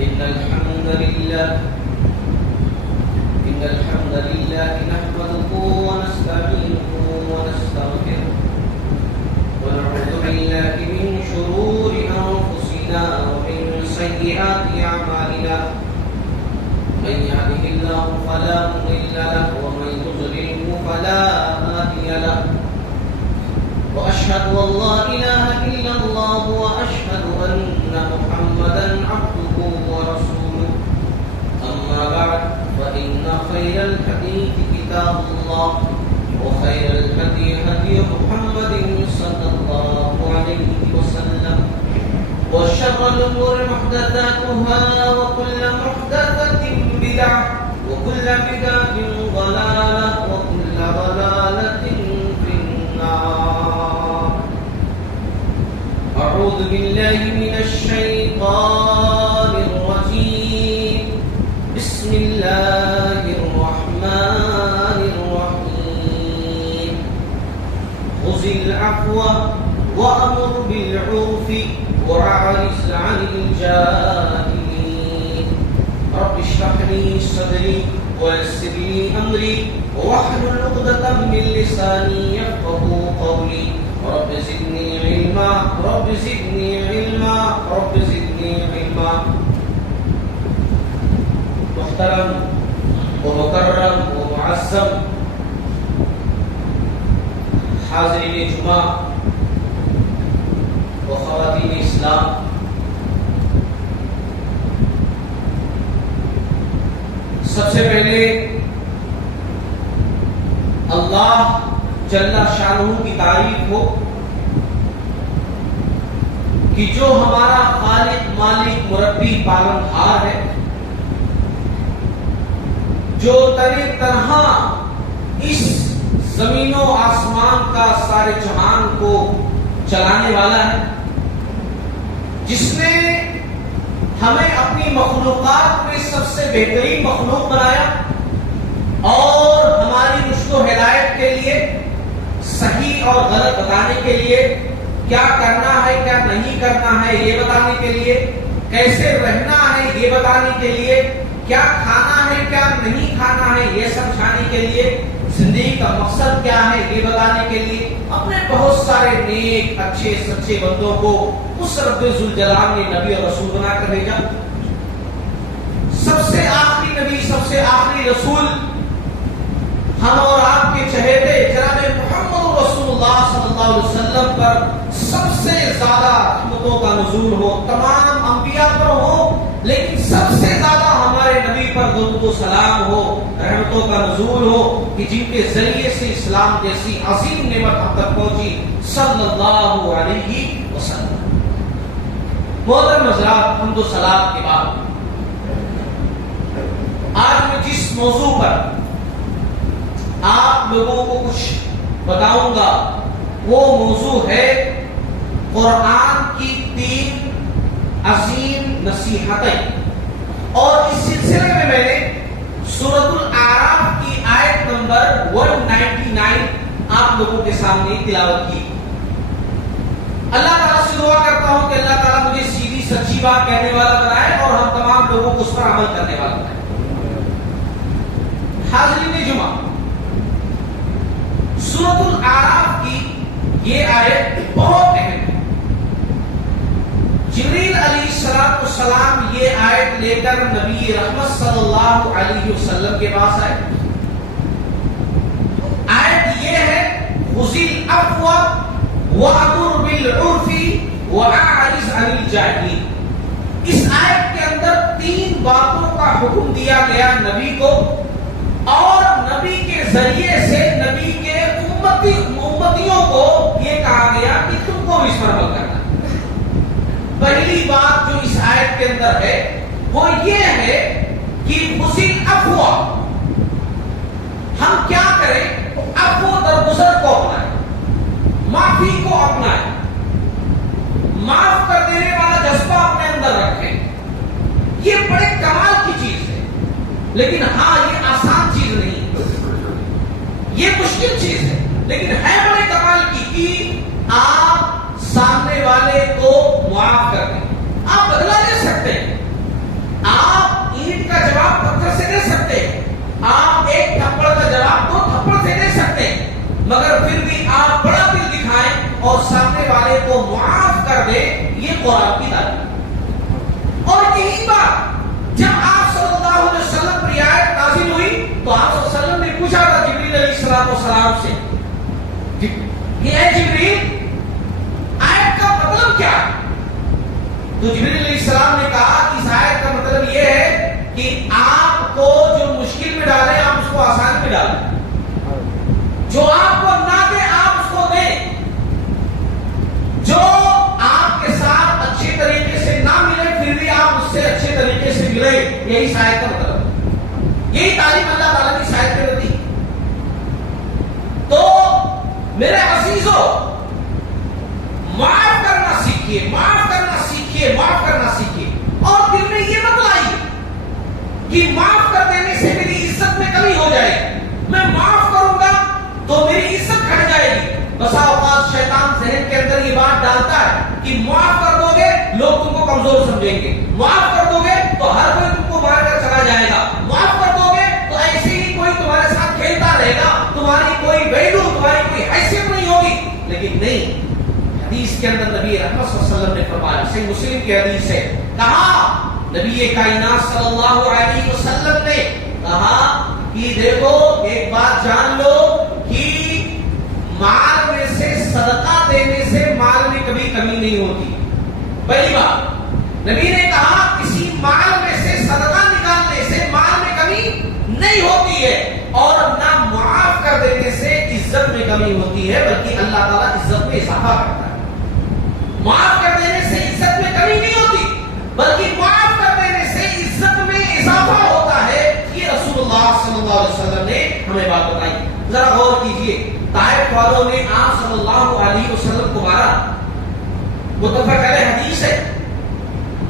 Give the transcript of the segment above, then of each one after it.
إن الحمد لله نحمده ونستعينه ونستغفره ونعوذ بالله من شرور أنفسنا ومن سيئات أعمالنا من يهده الله فلا مضل له ومن يضلل فلا هادي له وأشهد أن لا إله إلا الله وأشهد أن محمدا عبده ورسوله أما بعد فإن خير الحديث كتاب الله وخير الهدي هدي محمد صلى الله عليه وسلم وشر الأمور محدثاتها وكل محدثة بدعة وكل بدعة ضلالة وكل ضلالة في النار. أعوذ بالله من الشيطان الرجيم. بسم الله الرحمن الرحيم. خذ العفو وأمر بالعرف وأعرض عن الجاهلين. رب اشرح لي صدري ويسر لي أمري واحلل عقدة من لساني يفقهوا قولي. رب زدني علما رب زدني علما رب زدني علما. محترم ومكرم ومعظم حاضرین جمعہ و خواتین اسلام، سب سے پہلے اللہ جل شانہ کی تعریف ہو کہ جو ہمارا خالق مالک مربی پالنہار ہے، جو تنہا اس زمین و آسمان کا سارے جہان کو چلانے والا ہے، جس نے ہمیں اپنی مخلوقات میں سب سے بہترین مخلوق بنایا اور ہماری رشد و ہدایت کے لیے، صحیح اور غلط بتانے کے لیے، کیا کرنا ہے کیا نہیں کرنا ہے یہ بتانے کے لیے، کیسے رہنا ہے یہ بتانے کے لیے، کیا کھانا ہے کیا نہیں کھانا ہے یہ سمجھانے کے لیے، زندگی کا مقصد کیا ہے یہ بتانے کے لیے اپنے بہت سارے نیک اچھے سچے بندوں کو اس رب ذوالجلال نے نبی اور رسول بنا کر بھیجا. سب سے آخری نبی، سب سے آخری رسول ہم اور آپ کے چہیتے جناب محمد رسول اللہ صلی اللہ علیہ وسلم پر سب سے زیادہ رحمتوں کا نزول ہو، تمام انبیاء پر ہو، لیکن سب سے زیادہ ہمارے نبی پر درود و سلام ہو، رحمتوں کا نزول ہو، کہ جن کے ذریعے سے اسلام جیسی عظیم نعمت ہم تک پہنچی صلی اللہ علیہ وسلم. محترم حضرات، حمد و صلات کے بعد آج میں جس موضوع پر آپ لوگوں کو کچھ بتاؤں گا وہ موضوع ہے قرآن کی 3 عظیم نصیحتیں. اور اس سلسلے میں میں نے سورۃ الاعراف کی آیت نمبر 199 آپ لوگوں کے سامنے تلاوت کی. اللہ تعالیٰ سے دعا کرتا ہوں کہ اللہ تعالیٰ مجھے سیدھی سچی بات کہنے والا بنائے اور ہم تمام لوگوں کو اس پر عمل کرنے والا بنائے. حاضرین جمعہ، سورۃ الاعراف کی یہ آیت بہت اہم ہے. جبریل علیہ السلام یہ آیت لے کر نبی رحمت صلی اللہ علیہ وسلم کے پاس آئے. آیت یہ ہے خذ العفو وأمر بالعرف وأعرض عن الجاہلین. اس آیت کے اندر 3 باتوں کا حکم دیا گیا نبی کو، اور نبی کے ذریعے سے نبی کے امتیوں کو یہ کہا گیا کہ تم کو اس پر عمل کرنا. پہلی بات جو اس آیت کے اندر ہے وہ یہ ہے کہ خذ العفو، ہم کیا کریں؟ عفو درگزر کو اپنائیں، معافی کو اپنائیں، معاف کر دینے والا جذبہ اپنے اندر رکھیں. یہ بڑے کمال کی چیز ہے، لیکن ہاں یہ آسان چیز نہیں، یہ مشکل چیز ہے، لیکن ہے بڑے کمال کی کہ آپ سامنے والے کو معاف کر دیں. آپ بدلہ لے سکتے ہیں، قرآن کی تعلیم. اور یہی بات جب آپ صلی اللہ علیہ وسلم پر یہ آیت نازل ہوئی تو آپ صلی اللہ علیہ وسلم نے پوچھا تھا جبریل علیہ السلام سے کہ اے جبریل آیت کا مطلب کیا ہے؟ تو جبریل علیہ السلام نے کہا کہ اس آیت کا مطلب یہ ہے کہ آپ کو جو مشکل میں ڈالیں آپ اس کو آسان میں ڈالیں، جو آپ کو نہ دے آپ اس کو دیں، جو آپ کے ساتھ اچھے طریقے سے نہ ملے پھر بھی آپ اس سے اچھے طریقے سے ملے. یہی آیت کا مطلب ہے، یہی تعلیم اللہ تعالیٰ کی آیت میں ہوتی. تو میرے عزیزو معاف کرنا سیکھیے، معاف کرنا سیکھیے، معاف کرنا سیکھیے. اور دل میں یہ مت لائیے کہ معاف کر دینے سے میری عزت میں کمی ہو جائے گی، میں معاف کروں گا تو میری عزت گھٹ جائے گی. بسا اوقات شیطان ذہن کے اندر یہ بات ڈالتا ہے کہ معاف کر دو گے لوگ تم کو کمزور سمجھیں گے، معاف کر دو گے تو ہر کوئی تم کو مار کر چلا جائے گا، معاف کر دو گے تو ایسے ہی کوئی تمہارے ساتھ کھیلتا رہے گا، تمہاری کوئی ویلو، تمہاری کوئی حیثیت نہیں ہوگی. لیکن نہیں، حدیث کے اندر نبی رحمت صلی اللہ علیہ وسلم نے فرمایا، صحیح مسلم کی حدیث ہے، کہا نبی کائنات صلی اللہ علیہ وسلم نے کہا کہ دیکھو ایک بات جان لو کہ مال میں سے صدقہ دینے سے مال میں کبھی کمی نہیں ہوتی. پہلی بات نبی نے کہا کسی مال میں سے صدقہ نکالنے سے مال میں کمی نہیں ہوتی ہے، اور نہ معاف کر دینے سے عزت میں کمی ہوتی ہے، بلکہ اللہ تعالیٰ عزت میں اضافہ کرتا ہے. معاف کر دینے سے عزت میں کمی نہیں ہوتی بلکہ معاف کر دینے سے عزت میں اضافہ ہوتا ہے. یہ رسول اللہ صلی اللہ علیہ وسلم نے ہمیں بات بتائی. ذرا غور کیجئے، طائف والوں نے آپ صلی اللہ علیہ وسلم کو مارا، متفق علیہ حدیث ہے.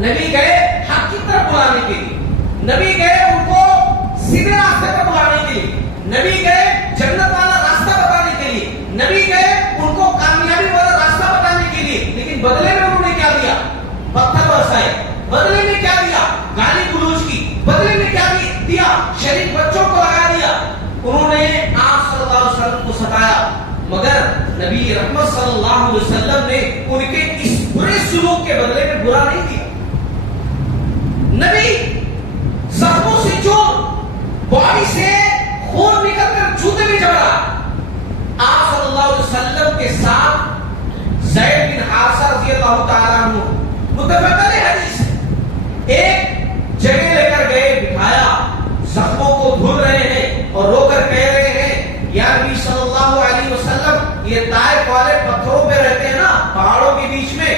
نبی گئے حق کی طرف بلانے کے لیے، نبی گئے ان کو سیدھے راستے پر بلانے کے لیے، نبی گئے جنت والا راستہ بتانے کے لیے، نبی گئے ان کو کامیابی والا راستہ بتانے کے لیے. لیکن بدلے میں انہوں نے کیا دیا؟ پتھر برسائے. بدلے میں کیا دیا؟ گالی گلوچ کی. بدلے میں کیا دیا؟ شریف بچوں کو لگا دیا. انہوں نے آپ صلی اللہ علیہ وسلم کو ستایا، مگر نبی رحمت صلی اللہ علیہ وسلم نے ان کے اس برے سلوک کے بدلے میں برا نہیں دیا. نبی زخموں سے جو باڈی سے خون نکل کر جوتے میں جڑا، آپ صلی اللہ علیہ وسلم کے ساتھ زید بن حارثہ رضی اللہ تعالیٰ عنہ، متفق علیہ حدیث، ایک جگہ لے کر گئے، بٹھایا، زخموں کو دھل رہے ہیں اور رو کر کہہ رہے ہیں یا نبی صلی اللہ علیہ وسلم یہ طائف والے پتھروں پہ رہتے ہیں نا، پہاڑوں کے بیچ میں،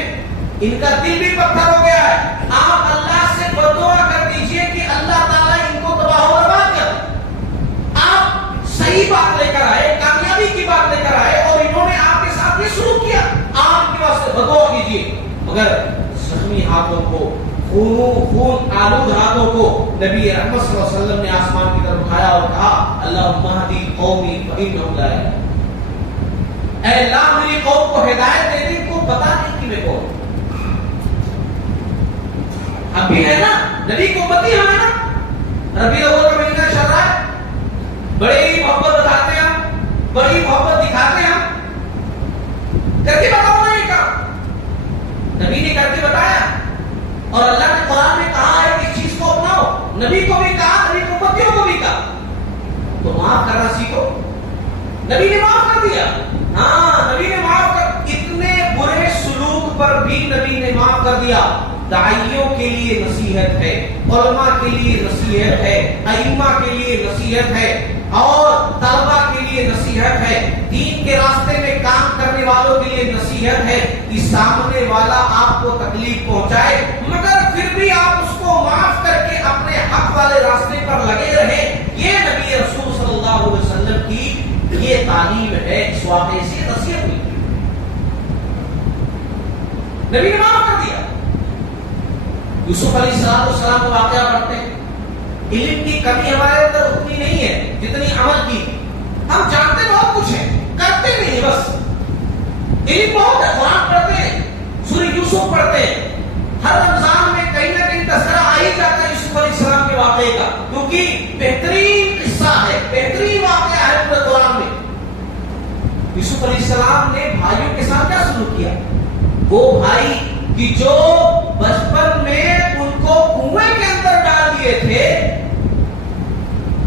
ان کا دل بھی پتھر ہو گیا ہے. آپ اللہ سے بددعا کر دیجئے کہ اللہ تعالیٰ ان کو تباہ و برباد کر. آپ صحیح بات لے کر آئے، کامیابی کی بات لے کر آئے، اور انہوں نے آپ کے ساتھ یہ سلوک کیا. آپ کے واسطے بددعا کیجئے، مگر زخمی ہاتھوں کو، خون آلود ہاتھوں کو نبی رحمت صلی اللہ علیہ وسلم نے آسمان کی طرف اٹھایا اور کہا اللہم اہدی قومی فانہم لا یعلمون. اے اللہ میری قوم کو ہدایت دے دے، کو پتا نہیں کہ میں کون. اب بھی ہے نا نبی کو امتی ہمیں نا، ربیع الاول کا مہینہ چل رہا ہے، بڑی محبت بتاتے ہیں ہم، بڑی محبت دکھاتے ہیں ہم. کر کے بتاؤ نا یہ کام، نبی نے کر کے بتایا. اور اللہ نے قرآن میں کہا ہے کہ اس چیز کو اپناؤ، نبی کو بھی کہا، نبی کو امتیوں کو بھی کہا. تو معاف کرنا سیکھو. نبی نے معاف کر دیا، ہاں نبی نے معاف کر، اتنے برے سلوک پر بھی نبی نے معاف کر دیا. داعیوں کے لیے نصیحت ہے، علماء کے لیے نصیحت ہے، ائمہ کے لیے نصیحت ہے، اور طلبہ کے لیے نصیحت ہے، دین کے راستے میں کام کرنے والوں کے لیے نصیحت ہے کہ سامنے والا آپ کو تکلیف پہنچائے مگر پھر بھی آپ اس کو معاف کر کے اپنے حق والے راستے پر لگے رہیں. یہ نبی رسول صلی اللہ علیہ وسلم کی یہ تعلیم ہے. اس واقعے سے نصیحت ہوئی، نبی نے معاف کر دیا. یوسف علیہ السلام کا واقعہ پڑھتے ہیں، علم کی کمی ہمارے اندر اتنی نہیں ہے جتنی عمل کی. ہم جانتے بہت کچھ ہیں، کرتے نہیں. بس علم بہت ہے، قرآن پڑھتے ہیں، سورہ یوسف پڑھتے ہیں، ہر رمضان میں کہیں نہ کہیں تذکرہ آ ہی جاتا ہے یوسف علیہ السلام کے واقعے کا، کیونکہ بہترین قصہ ہے، بہترین واقعہ ہے پورے قرآن میں. یوسف علیہ السلام نے بھائیوں کے ساتھ کیا سلوک کیا؟ وہ بھائی کہ جو بچپن میں ان کو کنویں کے اندر ڈال دیے تھے،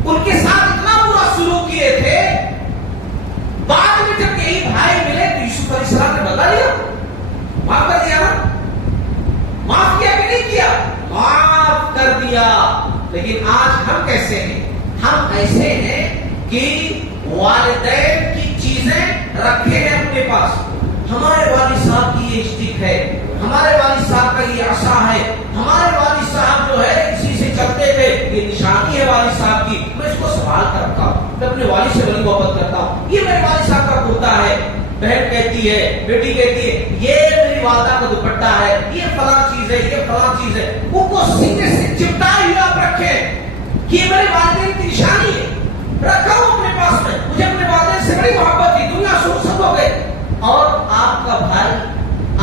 ان کے ساتھ اتنا برا سلوک کیے تھے، بعد میں جب یہی بھائی ملے تو یوسف علیہ السلام نے بدلا لیا، معاف کر دیا نا؟ معاف کیا کہ نہیں کیا؟ معاف کر دیا۔ لیکن آج ہم کیسے ہیں؟ ہم ایسے ہیں کہ والدین کی چیزیں رکھے ہیں اپنے پاس، ہمارے والد صاحب کی یہ اسٹک ہے، ہمارے والد صاحب کا یہ عصا ہے، ہمارے والد صاحب جو ہے اسی سے چلتے تھے، یہ نشانی ہے والد صاحب کی، میں اس کو سنبھال کر رکھتا ہوں، میں اپنے والد سے بڑی محبت کرتا ہوں، یہ میرے والد صاحب کا کرتا ہے، بہن کہتی ہے، بیٹی کہتی ہے یہ میری والدہ کا دوپٹہ ہے، یہ فلاں چیز ہے، یہ فلاں چیز ہے، ان کو سینے سے چپٹائے ہوئے آپ رکھیں کہ یہ میرے والدین کی نشانی ہے، رکھا ہوں اپنے پاس میں، مجھے اپنے والدین سے بڑی محبت تھی، دنیا سب ہو گئے، اور آپ کا بھائی،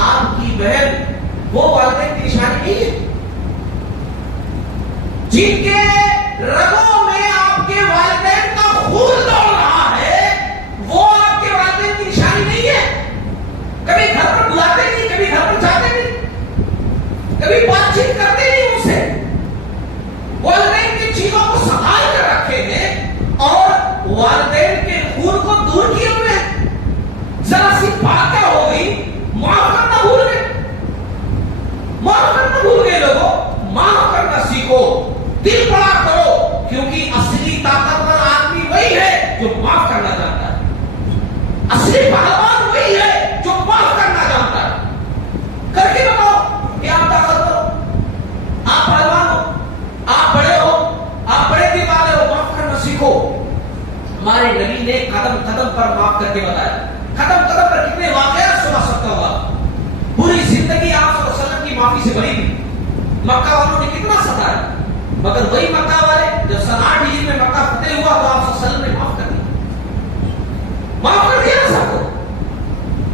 آپ کی بہن، وہ والدین کی نشانی نہیں ہے؟ جن کے رگوں میں آپ کے والدین کا خون دوڑ رہا ہے، وہ آپ کے والدین کی نشانی نہیں ہے؟ کبھی گھر پر بلاتے نہیں، کبھی گھر پر جاتے نہیں، کبھی بات چیت کرتے نہیں ان سے، والدین کی چیزوں کو سنبھال کر رکھے ہیں اور والدین کے خون کو دور کیے ہوئے ہیں۔ ذرا سی بات کیا ہو گئی، معاف کرنا بھول گئے، معاف کرنا بھول گئے لوگوں، معاف کرنا سیکھو، دل بڑا کرو، کیونکہ اصلی طاقتور آدمی وہی ہے جو معاف کرنا جانتا ہے، اصلی پہلوان وہی ہے جو معاف کرنا جانتا ہے۔ کر کے بتاؤ کہ آپ طاقتور ہو، آپ پہلوان ہو، آپ بڑے ہو، آپ بڑے دل والے ہو، معاف کرنا سیکھو۔ ہمارے نبی نے قدم قدم پر معاف کر کے بتایا، قدم قدم پر کتنے واقعات سنا سکتا ہوگا، پوری زندگی آپ صلی اللہ علیہ وسلم کی معافی سے بھری تھی، مکہ والوں نے کتنا ستایا، مگر وہی مکہ والے جب سن 8 ہجری میں مکہ فتح ہوا تو آپ صلی اللہ علیہ وسلم نے معاف کر دیا، معاف کر دیا نا سب کو۔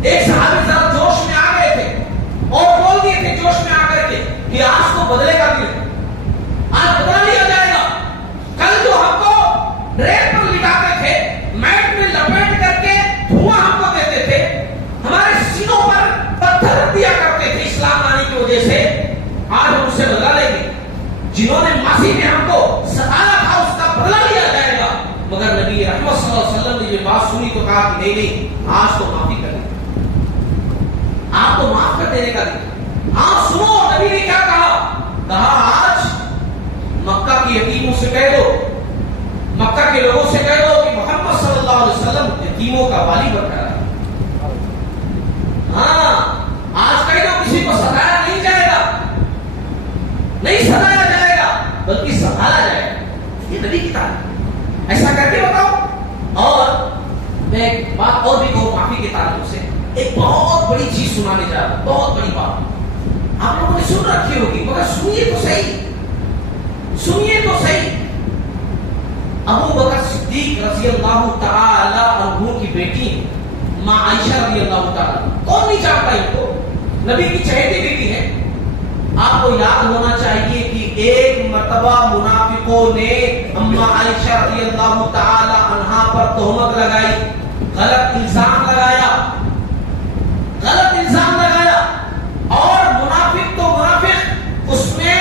ایک صحابی ذرا جوش میں آ گئے تھے اور بول دیے تھے جوش میں آ کر کے کہ آج کو بدلے کا دن ہے، آج بدلا لیا جائے گا، کل جو ہم کو ریت پر لٹاتے تھے، میٹ میں لپیٹ کر کے دھواں ہم کو دیتے تھے، ہمارے سینوں پر پتھر رکھ دیا کرتے تھے اسلام آنے کی وجہ سے، آج ہم اسے بدلا لیں گے، جنہوں نے ماضی میں ہم کو ستایا تھا اس کا بدلا لیا جائے گا۔ مگر نبی رحمت صلی اللہ علیہ وسلم نے یہ بات سنی تو کہا کہ نہیں، آج تو معافی کر دیں، آپ کو معاف کر دینے کا دن۔ آپ سنو نبی نے کیا کہا، آج مکہ کی یتیموں سے کہہ دو، مکہ کے لوگوں سے کہہ دو کہ محمد صلی اللہ علیہ وسلم یتیموں کا والی بن رہا ہے۔ ہاں آج کہہ دو کسی کو ستایا نہیں جائے گا، نہیں ستایا جائے گا بلکہ سنبھالا جائے گا، یہ نبی کی تعلیم، ایسا کر کے بتاؤ۔ اور میں ایک بات اور بھی کہوں معافی کے تعلق سے، ایک بہت بڑی چیز سنانے جا رہا ہوں، بہت بڑی بات، آپ لوگوں نے سن رکھی ہوگی مگر سنیے تو صحیح، سنیے تو صحیح۔ ابو بکر صدیق رضی اللہ تعالی عنہ کی بیٹی ماں عائشہ رضی اللہ تعالی، کون نہیں جانتا ان کو، نبی کی چہیتی بیٹی ہے۔ آپ کو یاد ہونا چاہیے کہ ایک مرتبہ منافقوں نے اما عائشہ رضی اللہ تعالی عنہا پر تہمت لگائی، غلط الزام لگایا، غلط الزام لگایا، اور منافق تو منافق، اس میں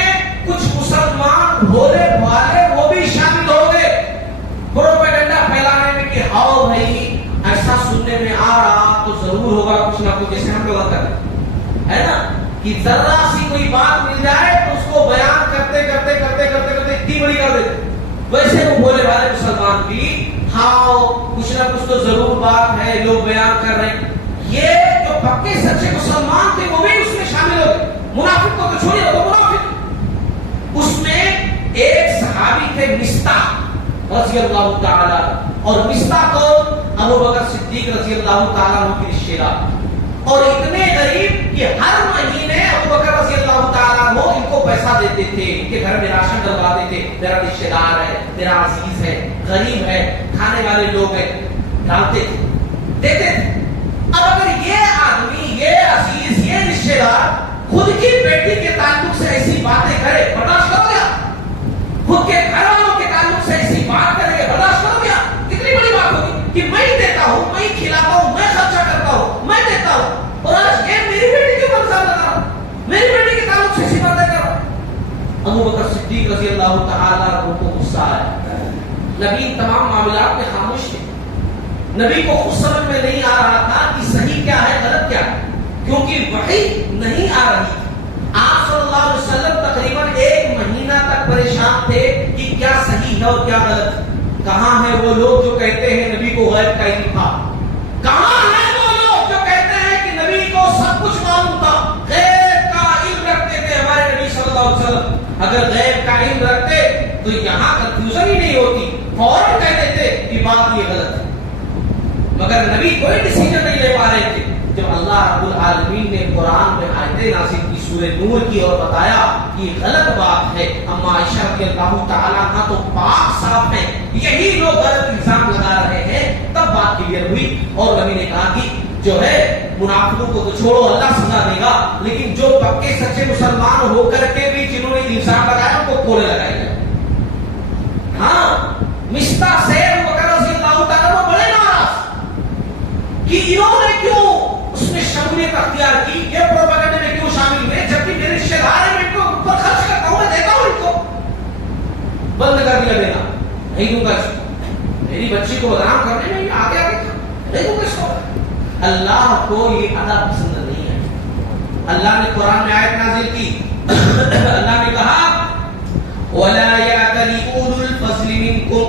کچھ مسلمان بھولے بھالے وہ بھی شامل ہو گئے پروپیگنڈا پھیلانے میں کہ آؤ بھائی ایسا سننے میں آ رہا تو ضرور ہوگا کچھ نہ کچھ، جیسے ہم لوگ کرتے ہے نا کہ ذرا سی کوئی بات مل جائے تو اس کو بیان کرتے کرتے کرتے کرتے کرتے اتنی بڑی کر دیتے، ویسے وہ بھولے بھالے مسلمان بھی ہاں کچھ نہ کچھ تو ضرور بات ہے لوگ بیان کر رہے ہیں۔ یہ جو پکے سچے مسلمان تھے وہ بھی اس میں شامل ہو گئے، منافق کو تو چھوڑیے، وہ منافق، اس میں ایک صحابی تھے مصطح رضی اللہ تعالی، اور مصطح کو ابو بکر صدیق رضی اللہ تعالیٰ عنہ کی رشتہ دار، اور اتنے غریب کہ ہر مہینے ابو بکر رضی اللہ تعالیٰ عنہ ان کو پیسہ دیتے تھے، ان کے گھر میں راشن ڈلواتے تھے، میرا رشتہ دار ہے، میرا عزیز ہے، غریب ہے، کھانے والے لوگ ہیں، ڈالتے تھے، دیتے تھے۔ اب اگر یہ آدمی، یہ عزیز، یہ رشتہ دار خود کی بیٹی کے تعلق سے ایسی باتیں کرے، برداشت کرو گیا؟ خود کے گھر والوں کے تعلق سے ایسی بات کرے گا، برداشت کرو گیا؟ کتنی بڑی بات ہوگی کہ میں ہی دیتا ہوں، میں ہی کھلاتا ہوں، میں خرچہ کرتا ہوں، میں دیتا ہوں، اور آج یہ میری بیٹی کے اوپر الزام لگا رہا ہوں، ابو بکر صدیق رضی اللہ تعالیٰ عنہ کو غصہ آیا. نبی تمام معاملات میں خاموش تھے. نبی کو خود سمجھ میں نہیں آ رہا تھا کہ صحیح کیا ہے غلط کیا ہے، کیونکہ وحی نہیں آ رہی تھی. آپ صلی اللہ علیہ وسلم تقریباً 1 مہینہ تک پریشان تھے کہ کیا صحیح ہے اور کیا غلط. کہاں ہیں وہ لوگ جو کہتے ہیں نبی کو غیب کا علم تھا؟ کہاں ہیں وہ لوگ جو کہتے ہیں کہ نبی کو سب کچھ معلوم تھا، غیب کا علم رکھتے تھے ہمارے نبی صلی اللہ علیہ وسلم؟ اگر غیب کا علم رکھتے تو یہاں کنفیوژن ہی نہیں ہوتی، فوراً کہہ دیتے کہ بات یہ غلط ہے. مگر نبی کوئی ڈیسیجن نہیں لے پا رہے تھے. جب اللہ رب العالمین نے قرآن میں آیتیں نازل کی سورہ نور کی اور بتایا کہ یہ غلط بات ہے، اما عائشہ رضی اللہ تعالیٰ عنہ تو پاک صاف ہیں، یہی لوگ غلط الزام لگا رہے ہیں، تب بات کلیئر ہوئی. اور نبی نے کہا کہ جو ہے منافقوں کو تو چھوڑو، اللہ سزا دے گا، لیکن جو پکے سچے مسلمان ہو کر کے بھی جنہوں نے الزام لگایا ان کو کوڑے لگائے گئے. ہاں مستہ سے ابو بکر رضی اللہ تعالیٰ وہ بڑے ناراض کہ انہوں نے کیوں اس میں شمولیت اختیار کی، یہ پروپیگنڈے میں کیوں شامل ہوئے، جبکہ میرے رشتہ دار ہیں، میں ان کو اوپر خرچ کرتا ہوں، میں دیتا ہوں ان کو. بند کر دیا دینا، نہیں دوں گا اس کو. میری بچی کو بدنام کرنے میں آگے آگے نہیں دوں گا اس کو. اللہ کو یہ ادا پسند نہیں ہے. اللہ نے قرآن میں آیت نازل کی، اللہ نے کہا وَلَا يَأْتَلِ أُولُو الْفَضْلِ مِنْكُمْ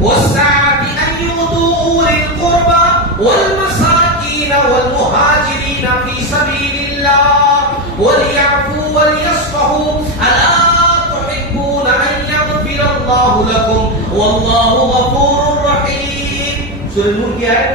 وَالسَّعَةِ أَنْ يُؤْتُوا أُولِي الْقُرْبَى وَالْمَسَاكِينَ وَالْمُهَاجِرِينَ فِي سَبِيلِ اللَّهِ وَلْيَعْفُوا وَلْيَصْفَحُوا أَلَا تُحِبُّونَ أَنْ يَغْفِرَ اللَّهُ لَكُمْ وَاللَّهُ غَفُورٌ رَحِيمٌ. سورہ نور کیا ہے؟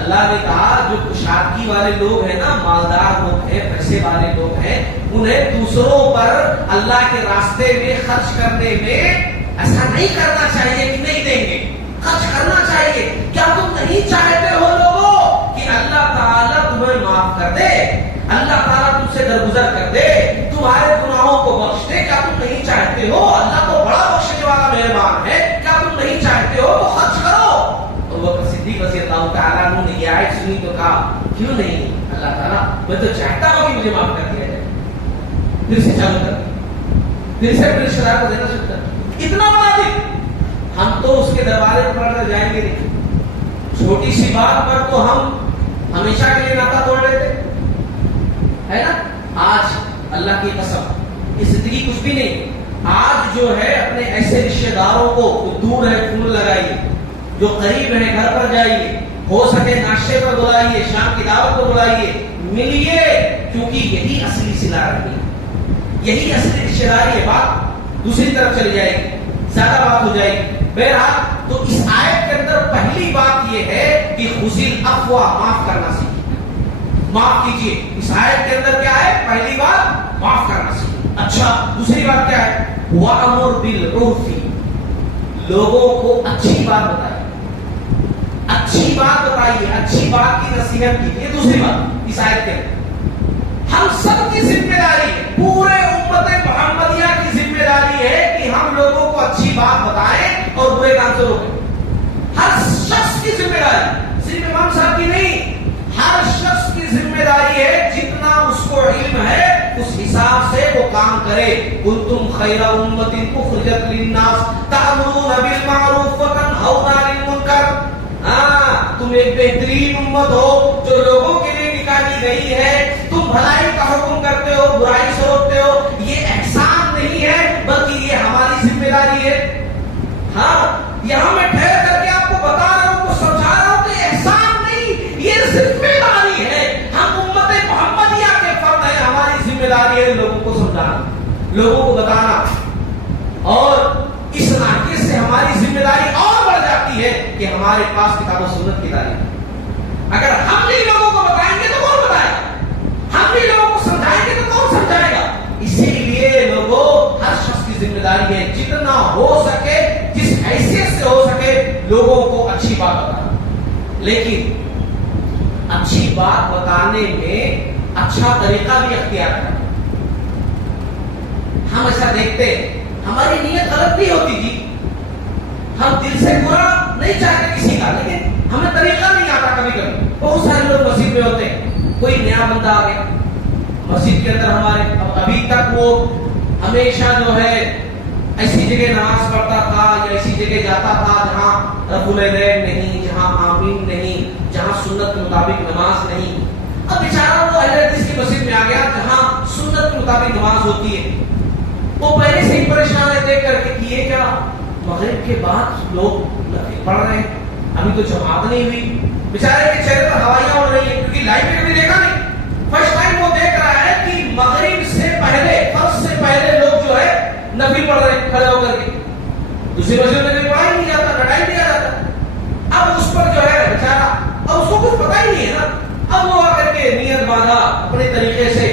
اللہ نے کہا جو کشادگی والے لوگ ہیں نا، مالدار لوگ ہیں، پیسے والے لوگ ہیں، انہیں دوسروں پر اللہ کے راستے میں خرچ کرنے میں ایسا نہیں کرنا چاہیے کہ نہیں دیں گے، خرچ کرنا چاہیے. کیا تم نہیں چاہتے ہو لوگوں کہ اللہ تعالیٰ تمہیں معاف کر دے، اللہ تعالیٰ تم سے درگزر کر دے، تمہارے گناہوں کو بخش دے؟ کیا تم نہیں چاہتے ہو؟ اللہ تو بڑا بخشنے والا مہربان ہے. کیا تم نہیں چاہتے ہو تو خرچ کرو. وہ صدیق رضی اللہ تعالیٰ عنہ نے یہ آیت سنی تو کہا کیوں نہیں اللہ تعالیٰ، میں تو چاہتا ہوں کہ مجھے معاف کر دیا جائے. پھر سے چالو کر، پھر سے اپنے رشتہ دار کو دینا شروع کر. اتنا بڑا دن ہم تو اس کے دروازے پر کر جائیں گے نہیں. چھوٹی سی بات پر تو ہم ہمیشہ کے لیے ناتا توڑ لیتے ہے نا. آج اللہ کی قسم یہ زندگی کچھ بھی نہیں. آج جو ہے اپنے ایسے رشتہ داروں کو دور ہے فون لگائیے، جو قریب ہیں گھر پر جائیے، ہو سکے ناشتے پر بلائیے، شام کی دعوت پر بلائیے، ملیے، کیونکہ یہی اصلی صلہ رحمی ہے، یہی اصلی رشتہ داری ہے. بات دوسری طرف چلی جائے گی، زیادہ بات ہو جائے گی. بہرحال تو اس آیت کے اندر پہلی بات یہ ہے کہ خذل العفو، معاف کرنا سیکھیے، معاف کیجیے. اس آیت کے اندر کیا ہے؟ پہلی بات معاف کرنا سیکھیے. اچھا دوسری بات کیا ہے؟ وَأَمُرْ بِالْعُرْفِ، لوگوں کو اچھی بات بتائیے، اچھی بات بتائیے، اچھی بات کی نصیحت کیجیے. دوسری بات اس آیت کے اندر ہم سب کی ذمہ داری ہے، پورے امت محمدیہ کی ذمہ داری ہے کہ ہم لوگوں کو اچھی بات بتائیں اور برے کام سے روکیں. ہر شخص کی ذمہ داری، صرف امام صاحب کی نہیں، ہر شخص کی ذمہ داری ہے. جتنا اس کو علم ہے اس حساب سے وہ کام کرے. کنتم خیر امۃ اخرجت للناس تأمرون بالمعروف وتنہون عن المنکر. تم ایک بہترین امت ہو جو لوگوں کے لیے نکالی گئی ہے. تم بھلائی کا حکم کرتے ہو، برائی سے روکتے ہو. یہ احسان نہیں ہے بلکہ یہ ہماری ذمہ داری ہے. ہاں یہاں میں ٹھہر کر کے آپ کو بتا رہا ہوں، کو سمجھا رہا ہوں کہ احسان نہیں، یہ ذمہ داری ہے. ہم امت محمدیہ کے فرد ہیں، ہماری ذمہ داری ہے لوگوں کو سمجھانا، لوگوں کو بتانا. اور اس ناحیے سے ہماری ذمہ داری اور بڑھ جاتی ہے کہ ہمارے پاس کتاب و سنت کی تعلیم. اگر ہم نہیں لوگوں کو بتائیں گے تو کون بتائے گا؟ ہم نہیں لوگوں کو سمجھائیں گے تو کون سمجھائے گا؟ اسی لیے لوگوں، ہر شخص کی ذمہ داری ہے جتنا ہو سکے، جس حیثیت سے ہو سکے، لوگوں کو اچھی بات بتانا. لیکن اچھی بات بتانے میں اچھا طریقہ بھی اختیار کرنا. ہم ایسا دیکھتے ہیں، ہماری نیت غلط نہیں ہوتی جی، ہم دل سے برا نہیں چاہتے کسی کا، لیکن ہمیں طریقہ نہیں آتا. کبھی کبھی بہت سارے لوگ مسجد میں ہوتے ہیں، کوئی نیا بندہ آ گیا مسجد کے اندر ہمارے، ابھی تک وہ ہمیشہ جو ہے ایسی جگہ نماز پڑھتا تھا یا ایسی جگہ جاتا تھا جہاں رب العالمین نہیں، جہاں آمین نہیں، جہاں سنت کے مطابق نماز نہیں. اب بیچارہ وہ اہل حدیث کی مسجد میں آ گیا جہاں سنت کے مطابق نماز ہوتی ہے. وہ پہلے سے ہی پریشان ہے دیکھ کر کے کہ یہ کیا مغرب کے بعد لوگ پڑھ رہے ہیں، ابھی تو جماعت نہیں ہوئی. بیچارے کے چہرے پر ہوائیاں اڑ رہی ہیں کیونکہ لائف میں کبھی دیکھا نہیں. فرسٹ ٹائم وہ دیکھ رہا ہے کہ مغرب سے پہلے، فرض سے پہلے لوگ جو ہے نفل پڑھ رہے ہیں کھڑے ہو کر کے. دوسری مسجد میں پڑھا ہی نہیں جاتا، لڑائی نہیں جاتا. اب اس پر جو ہے بیچارہ، اب اس کو کچھ پتا ہی نہیں ہے نا. اب وہ آ کر کے نیت باندھا اپنے طریقے سے.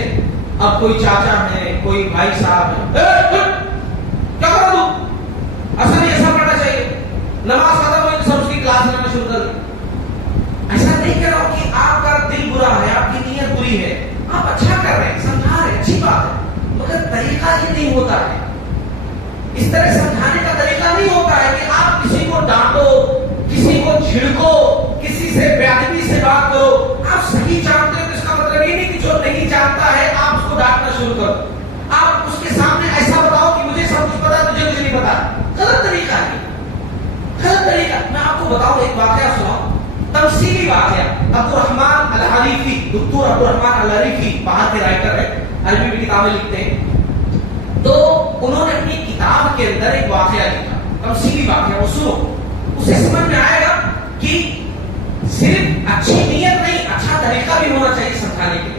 اب کوئی چاچا ہے، کوئی بھائی صاحب ہے، کیا کرو تم؟ اصل نہیں ایسا پڑھنا چاہیے. نماز ختم ہوئی تو سب اس کی کلاس لینا شروع کر دی. ایسا نہیں کہہ رہا ہوں کہ آپ کا دل برا ہے، آپ کی نیت بری ہے، آپ اچھا کر رہے ہیں، سمجھا رہے ہیں، اچھی بات ہے، مگر طریقہ یہ نہیں ہوتا ہے. اس طرح سمجھانے کا طریقہ نہیں ہوتا ہے کہ آپ کسی کو ڈانٹو، کسی کو جھڑکو، کسی سے بے ادبی سے بات کرو. آپ صحیح جانتے ہو تو اس کا مطلب یہ نہیں کہ جو نہیں جانتا ہے آپ اس کو ڈانٹنا شروع کرو. آپ اس کے سامنے ایسا بتاؤ کہ مجھے سب کچھ پتا، تجھے کچھ نہیں پتا. غلط طریقہ ہے، غلط طریقہ. میں آپ کو بتاؤں، ایک واقعہ سناؤں، تفصیلی واقعہ. عبدالرحمن الحریفی، دکتور عبدالرحمن الحریفی باہر کے رائٹر ہے، عربی میں کتابیں لکھتے ہیں. تو انہوں نے اپنی کتاب کے اندر ایک واقعہ لکھا، تفصیلی واقعہ. وہ سنو، اسے سمجھ میں آئے گا کہ صرف اچھی نیت نہیں، اچھا طریقہ بھی ہونا چاہیے سمجھانے کے لیے.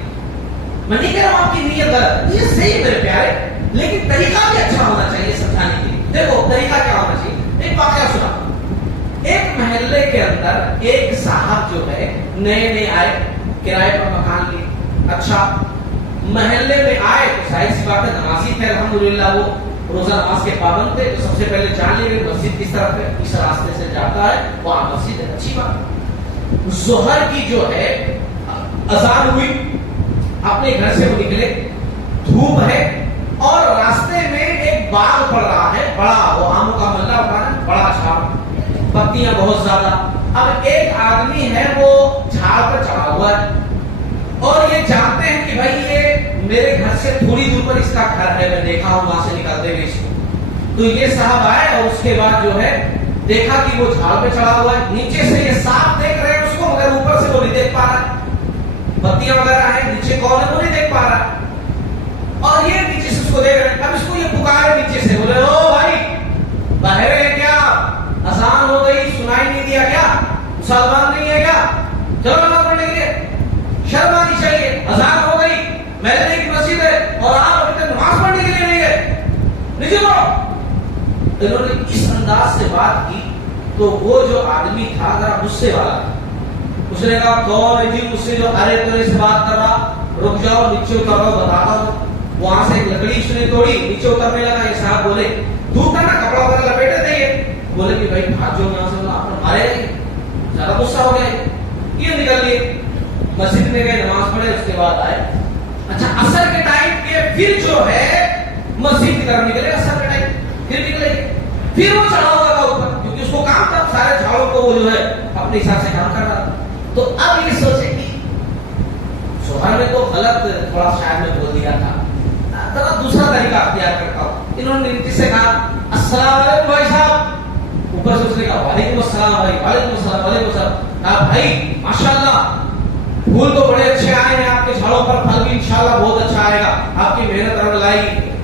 میں نہیں کہہ رہا ہوں آپ کی نیت غلط، یہ صحیح ہے میرے پیارے، لیکن طریقہ بھی اچھا ہونا چاہیے سمجھانے کے لیے. دیکھو طریقہ کیا ہونا چاہیے. ایک واقعہ سنا. ایک محلے کے اندر ایک صاحب جو ہے نئے نئے آئے، کرائے پر مکان لیے. اچھا، محلے میں آئے تو ظاہر سی بات ہے نمازی تھے، الحمدللہ وہ روزہ نماز کے پابند تھے. تو سب سے پہلے جان لیے مسجد کس طرف ہے، اس راستے سے جاتا ہے وہاں مسجد ہے. اچھی بات. ظہر کی جو ہے اذان ہوئی، اپنے گھر سے وہ نکلے، دھوپ ہے اور راستے میں ایک باغ پڑ رہا ہے بڑا، وہ آموں کا ملہ ہوتا ہے، بڑا جھاڑ، پتیاں بہت زیادہ. اب ایک آدمی ہے وہ جھاڑ پر چڑھا ہوا ہے اور یہ جانتے ہیں کہ بھائی یہ میرے گھر سے تھوڑی دور پر اس کا گھر ہے، میں دیکھا ہوں وہاں سے نکلتے ہوئے اس کو. تو یہ صاحب آئے اور اس کے بعد جو ہے دیکھا کہ وہ جھاڑ پہ چڑھا ہوا ہے. نیچے سے یہ صاف دیکھ رہے ہیں اس کو، مگر اوپر سے وہ نہیں دیکھ پا رہا ہے. بتیاں وغیرہ ہیں، نیچے کون ہے وہ نہیں دیکھ پا رہا ہے. اور یہ نیچے سے اس کو دیکھ رہے ہیں. اب اس کو یہ پکارے نیچے سے، بولے او بھائی باہر ہے کیا؟ اذان ہو گئی، سنائی نہیں دیا کیا؟ مسلمان نہیں ہے کیا؟ چلو نماز پڑھنے کے لیے. شرم آنی چاہیے، اذان ہو گئی، محلے کی مسجد ہے اور آپ ابھی تک نماز پڑھنے کے لیے نہیں گئے، نیچے پڑھو. انہوں نے اس انداز سے بات کی تو وہ جو آدمی تھا ذرا غصے والا تھا. اس نے کہا کون ہے جی مجھ سے جو ارے ترے سے بات کر رہا، رک جاؤ نیچے اتر رہا ہوں بتاتا ہوں. وہاں سے ایک لکڑی اس نے توڑی، نیچے اترنے لگا. یہ صاحب بولے دھوپ تھا نا، کپڑا وغیرہ لپیٹے تھے. یہ بولے کہ بھائی بھاگ جو یہاں سے، آپ نے مارے نہیں. زیادہ غصہ ہو گیا، یہ نکل لیے مسجد میں گئے، نماز پڑھے، اس کے بعد آئے. اچھا عصر کے ٹائم کے پھر جو ہے مسجد کی طرف نکلے، عصر کے ٹائم پھر نکلے. پھر وہ چڑھا ہوا تھا اوپر کیونکہ اس کو کام تھا سارے جھاڑوں کو وہ جو ہے اپنے حساب سے کام کر رہا تھا. تو اب یہ سوچے کہ ظہر میں تو غلط تھوڑا شاید میں بول دیا تھا، ذرا دوسرا طریقہ اختیار کرتا ہوں. انہوں نے نیچے سے کہا السلام علیکم بھائی صاحب. اوپر سے اس نے کہا وعلیکم السلام بھائی، وعلیکم السلام، وعلیکم السلام. کہا بھائی ماشاءاللہ پھول تو بڑے اچھے آئے ہیں آپ کے جھاڑوں پر، پھل بھی انشاءاللہ بہت اچھا آئے گا، آپ کی محنت رنگ لائی.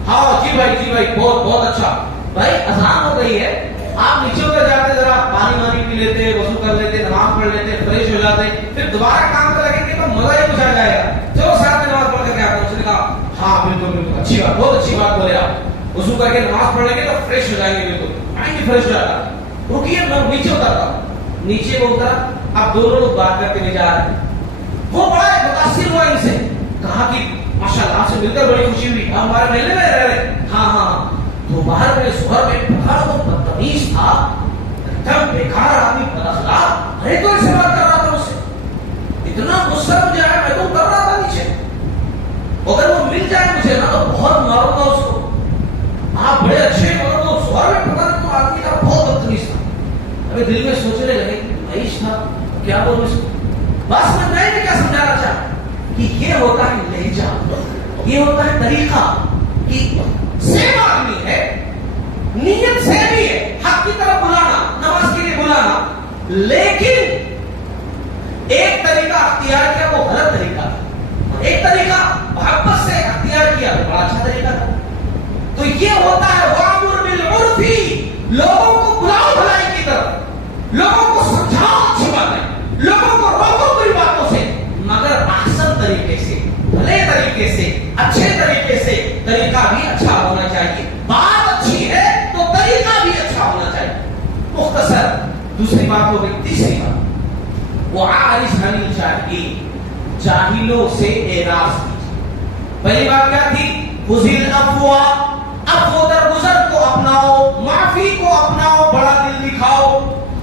ہاں جی بھائی بہت بہت اچھا. بھائی اذان ہو گئی ہے، آپ نیچے اتر جاتے، ذرا پانی پی لیتے، وضو کر لیتے، نماز پڑھ لیتے، فریش ہو جاتے، پھر دوبارہ کام پہ لگیں گے تو مزہ ہی کچھ آ جائے گا. چلو ساتھ میں نماز پڑھ کر کے آتے. اس نے کہا ہاں بالکل اچھی بات، بہت اچھی بات بولے آپ. وضو کر کے نماز پڑھ لیں گے تو فریش ہو جائیں گے، بالکل مائنڈ بھی فریش ہو جاتا. رکیے میں نیچے اترتا ہوں. نیچے وہ اترا. اب دونوں لوگ بات کرتے ہوئے جا رہے ہیں. وہ بڑا متاثر ہوا ان سے، کہا کہ ماشاءاللہ آپ سے مل کر بڑی خوشی ہوئی، ہمارے محلے میں رہ رہے. ہاں تو باہر میں ظہر میں پکڑا تو بدتمیز تھا، ایک بیکار آدمی، بداخلاق. ارے تو ایسے بات کر رہا تھا، اس سے اتنا غصہ مجھے آیا، میں تو اتر رہا تھا نیچے. اگر وہ مل جائے مجھے نا تو بہت ماروں گا اس کو. آپ بڑے اچھے، مگر وہ ظہر میں پکڑا تو آدمی کا بہت بدتمیز تھا. ابھی دل میں سوچنے لگے معیش تھا کیا بولوں اس کو. بس میں بھی کیا سمجھانا چاہتا کہ یہ ہوتا ہے لہجہ، یہ ہوتا ہے طریقہ کہ سیم آدمی ہے, نیت سیم ہی ہے, حق کی طرف بلانا, نماز کے لیے بلانا, لیکن ایک طریقہ اختیار کیا وہ غلط طریقہ تھا, ایک طریقہ محبت سے اختیار کیا تو بڑا اچھا طریقہ تھا. تو یہ ہوتا ہے وامر بالعرف, لوگوں کو بلاؤ بھلائی کی طرف, لوگوں کو سمجھاؤ اچھی باتیں, لوگوں کو روکو بری باتوں سے, مگر احسن طریقے سے, بھلے طریقے سے, اچھے طریقے سے. طریقہ بھی اچھا ہونا چاہیے, بات اچھی ہے تو طریقہ بھی اچھا ہونا چاہیے. مختصر دوسری بات ہو گئی. تیسری بات وعارض عن الجاہلین, جاہلوں سے اعراض کیجیے. پہلی بات کیا تھی؟ خذ العفو, عفو درگزر کو اپناؤ, معافی کو اپناؤ, بڑا دل دکھاؤ.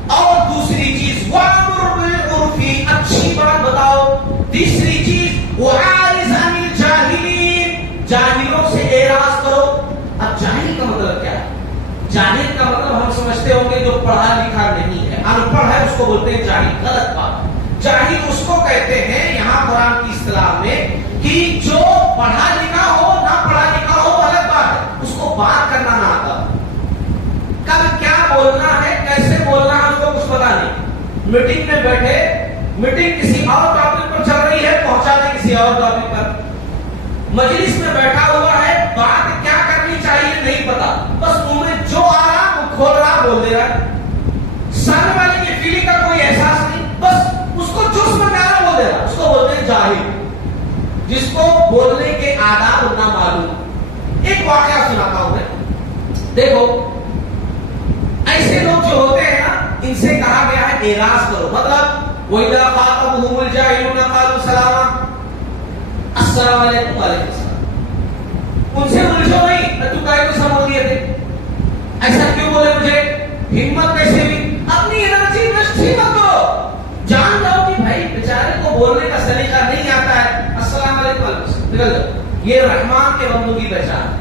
اور دوسری چیز وامر بالعرف, اچھی بات بتاؤ. تیسری چیز وعارض عن الجاہلین, جاہلوں سے اعراض کرو. اب جاہل کا مطلب کیا ہے؟ جاہل کا مطلب ہم سمجھتے ہوں گے جو پڑھا لکھا نہیں ہے, ان پڑھ ہے, اس کو بولتے ہیں جاہل. غلط بات. جاہل اس کو کہتے ہیں یہاں قرآن کی اصطلاح میں کہ جو پڑھا لکھا ہو نہ پڑھا لکھا ہو الگ بات ہے, اس کو بات کرنا نہ آتا, کب کیا بولنا ہے کیسے بولنا ہے اس کو کچھ پتا نہیں. میٹنگ میں بیٹھے, میٹنگ کسی اور ٹاپک پر چل رہی ہے, پہنچا دے کسی اور ٹاپک پر. مجلس میں بیٹھا ہوا ہے, بات کیا کرنی چاہیے نہیں پتا, بس منہ میں جو آ رہا وہ کھول رہا بول دے رہا. سامنے والے کی فیلنگ کا کوئی احساس نہیں, بس اس کو جو سمجھ میں آ رہا بول دے رہا. اس کو بولتے ہیں جاہل, جس کو بولنے کے آداب نہ معلوم. ایک واقعہ سناتا ہوں میں, دیکھو ایسے لوگ جو ہوتے ہیں نا, ان سے کہا گیا ہے اعراض کرو. مطلب وَإِذَا خَاطَبَهُمُ الْجَاهِلُونَ قَالُوا سَلَامًا, السلام علیکم, وعلیکم السلام. ان سے الجھو نہیں, تو کہے تو سمجھ لیے تھے, ایسا کیوں بولے مجھے, ہمت کیسے ہوئی, اپنی انرجی ویسٹ ہی مت کرو. جان جاؤ کہ بھائی بیچارے کو بولنے کا سلیقہ نہیں آتا ہے, السلام علیکم نکل جاؤ. یہ رحمان کے بندوں کی پہچان ہے,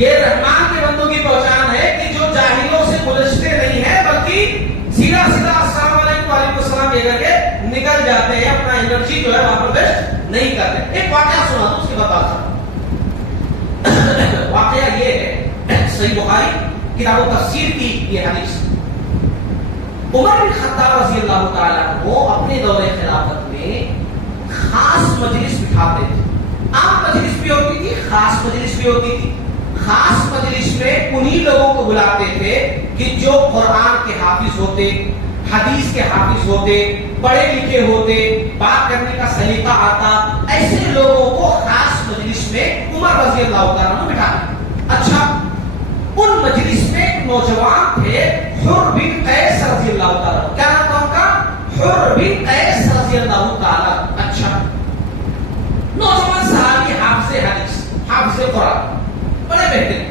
یہ رحمان کے بندوں کی پہچان ہے کہ جو جاہلوں سے الجھتے نہیں ہیں بلکہ سیدھا سیدھا السلام علیکم وعلیکم السلام کہہ کر کے نکل جاتے ہیں, اپنا انرجی جو ہے وہاں پر ویسٹ نہیں کرتے. ایک واقعہ سنا دو, اس کے بعد واقعہ یہ ہے صحیح بخاری کتاب و تفسیر کی یہ حدیث. عمر بن خطاب رضی اللہ تعالیٰ عنہ اپنے دور خلافت میں خاص مجلس بٹھاتے تھے. عام مجلس بھی ہوتی تھی, خاص مجلس بھی ہوتی تھی. خاص مجلس میں انہی لوگوں کو بلاتے تھے کہ جو قرآن کے حافظ ہوتے, حدیث کے حافظ ہوتے, پڑھے لکھے ہوتے, بات کرنے کا سلیقہ آتا. ایسے لوگوں کو خاص مجلس میں عمر رضی اللہ تعالیٰ عنہ بٹھاتے. اچھا, ان مجلس میں ایک نوجوان تھے حر بن قیس رضی اللہ تعالیٰ. کیا نام تھا ان کا؟ حر بن قیس رضی اللہ تعالیٰ. اچھا, نوجوان صحابی, حافظ حدیث, حافظ قرآن, بڑے بہترین.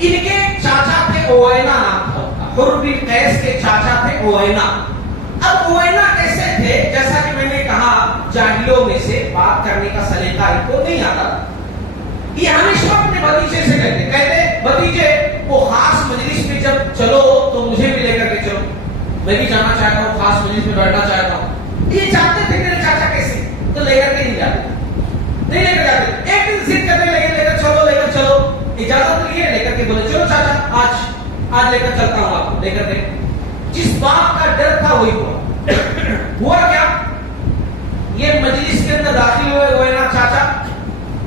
ان کے چاچا تھے اوینا نام تھا. حر بن قیس کے چاچا تھے اوینا. اب اوینا کیسے تھے؟ جیسا کہ میں نے کہا جاہلوں میں سے بات کرنے کا سلیقہ ان کو نہیں آتا. یہ ہمیشہ اپنے بھتیجے سے کہتے بھتیجے وہ خاص مجلس میں جب چلو تو مجھے بھی لے کر کے چلو, میں بھی جانا چاہتا ہوں, خاص مجلس میں بیٹھنا چاہتا ہوں. یہ چاہتے تھے میرے چاچا کیسے, تو لے کر کے نہیں جاتے, نہیں لے کر جاتے. ایک دن ضد کرنے لگے, لے کر چلو, اجازت لیے, لے کر کے بولے چلو چاچا آج لے کر چلتا ہوں آپ کو, لے کر کے. جس بات کا ڈر تھا وہی ہوا کیا, یہ مجلس کے اندر داخل ہوئے نا چاچا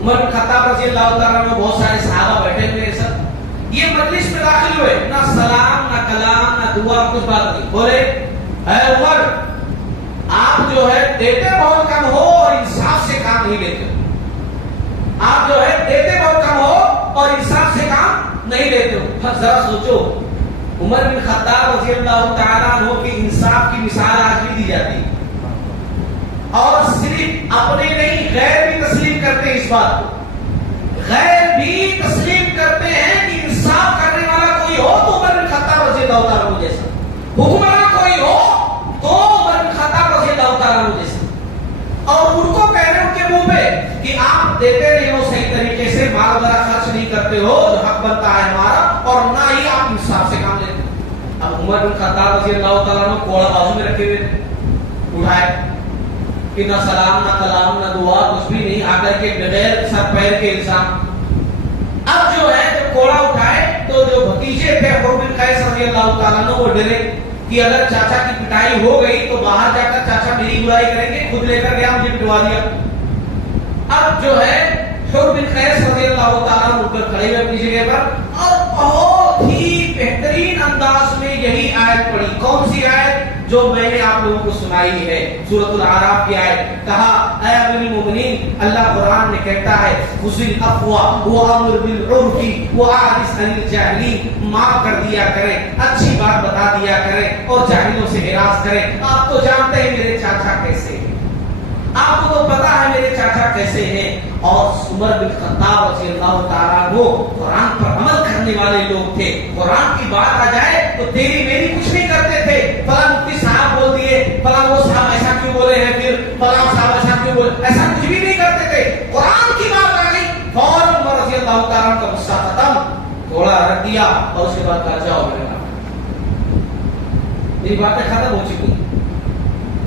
عمر بن خطاب رضی اللہ تعالیٰ عنہ, بہت سارے صحابہ بیٹھے ہوئے سب. یہ مجلس میں داخل ہوئے, نہ سلام نہ کلام نہ دعا, کچھ بات نہیں. بولے اے عمر, آپ جو ہے دیتے بہت کم ہو اور انصاف سے کام نہیں لیتے. آپ جو ہے دیتے بہت کم ہو اور انصاف سے کام نہیں لیتے ہو. ذرا سوچو, عمر بن خطاب رضی اللہ تعالیٰ عنہ کی انصاف کی مثال آج بھی دی جاتی ہے, اور صرف اپنے نہیں غیر بھی تسلیم کرتے ہیں. اس بات کو غیر بھی تسلیم کرتے ہیں کہ انصاف کرنے والا کوئی ہو تو عمر بن خطاب رضی اللہ تعالیٰ عنہ جیسا, حکمراں کوئی ہو تو عمر بن خطاب رضی اللہ تعالیٰ عنہ جیسا. اور ان کو کہہ رہے ان کے منہ پہ کہ آپ دیتے نہیں ہو صحیح طریقے سے, مال وغیرہ خرچ نہیں کرتے ہو جو حق بنتا ہے ہمارا, اور نہ ہی آپ انصاف سے کام لیتے. اب عمر بن خطاب رضی اللہ تعالیٰ عنہ کوڑا بازو میں رکھے ہوئے تھے, اٹھائے کہ نہ سلام نہ کلام نہ دعا, کچھ بھی نہیں, آ کر کے بغیر سر پیر کے الزام. اب جو ہے جب کوڑا اٹھائے تو جو بھتیجے تھے حر بن قیس رضی اللہ تعالیٰ عنہ وہ ڈرے کہ اگر چاچا کی پٹائی ہو گئی تو باہر جا کر چاچا میری برائی کریں گے، خود لے کر گیا مجھے پٹوا دیا۔ اب جو ہے حر بن قیس رضی اللہ تعالیٰ عنہ اوپر کھڑے ہوئے اپنی جگہ پر اور بہت ہی بہترین انداز میں یہی آیت پڑھی۔ کون سی آیت؟ جو میں نے آپ لوگوں کو سنائی ہے، سورۃ الاعراف کی آیت۔ کہا اے امیر المومنین، اللہ قرآن میں کہتا ہے خذ العفو وامر بالعرف واعرض عن الجاہلین، معاف کر دیا کریں، اچھی بات بتا دیا کریں اور جاہلوں سے اعراض کریں۔ آپ تو جانتے ہیں میرے چاچا کیسے ہیں، آپ کو تو پتا ہے میرے چاچا کیسے ہیں۔ اور عمر بن خطاب رضی اللہ تعالیٰ عنہ قرآن پر عمل کرنے والے لوگ تھے، قرآن کی بات آ جائے تو تیری میری کچھ نہیں کرتے تھے۔ فلاں مفتی صاحب بول دیے، فلاں وہ صاحب ایسا کیوں بولے ہیں، پھر فلاں صاحب ایسا کیوں بولے، ایسا کچھ بھی نہیں کرتے تھے۔ قرآن کی بات آ گئی، فوراً عمر رضی اللہ تعالیٰ عنہ کا غصہ ختم، تھوڑا رکھ دیا اور اس کے بعد کہا جاؤ میری باتیں ختم ہو چکی۔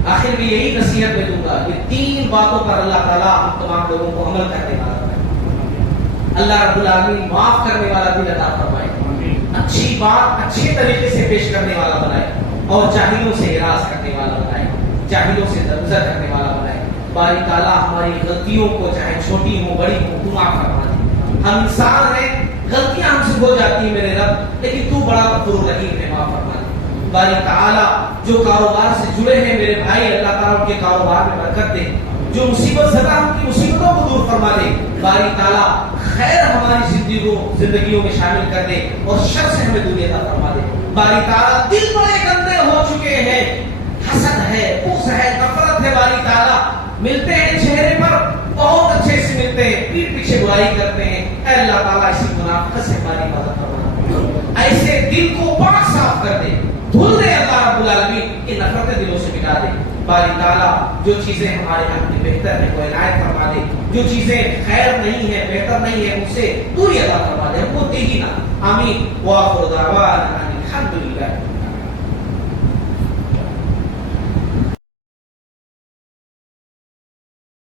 آخر میں یہی نصیحت میں دوں گا کہ 3 باتوں پر اللہ تعالیٰ ہم تمام لوگوں کو عمل کرنے والا ہے۔ اللہ رب العالمین معاف کرنے والا دل عطا فرمائے، اچھی بات اچھے طریقے سے پیش کرنے والا بنائے اور جاہلوں سے اعراض کرنے والا بنائے، جاہلوں سے درگزر کرنے والا بنائے۔ باری تعالیٰ ہماری غلطیوں کو چاہے چھوٹی ہو بڑی ہو تو معاف فرما دے۔ ہم انسان ہیں، غلطیاں ہم سے ہو جاتی ہیں میرے رب، لیکن تو بڑا غفور رحیم ہے، معاف فرما دے۔ باری تعالیٰ جو کاروبار سے جڑے ہیں میرے بھائی، اللہ تعالیٰ ان کے کاروبار میں برکت دے، جو مصیبت زدہ ان کی مصیبتوں کو دور فرما دے۔ باری تعالیٰ خیر ہماری زندگیوں میں شامل کر دے اور شر سے ہمیں دوری عطا فرما دے۔ باری تعالیٰ دل بڑے گندے ہو چکے ہیں، حسد ہے، بغض ہے، نفرت ہے۔ باری تعالیٰ ملتے ہیں چہرے پر بہت اچھے سے ملتے ہیں، پیٹھ پیچھے برائی کرتے ہیں۔ اے اللہ تعالیٰ اسی منافقت سے ہماری مدد فرما، ایسے دل کو پاک صاف کر دے، دھل دے اللہ رب العالمین، کہ نفرتیں دلوں سے مٹا دے۔ باری تعالیٰ جو چیزیں ہمارے حق میں بہتر ہیں وہ عنایت فرما دے، جو چیزیں خیر نہیں ہے، بہتر نہیں ہے، ان سے دوری عطا فرما دے، ہم کو دے ہی نہ۔ آمین۔ وآخر دعوانا ان الحمد للہ۔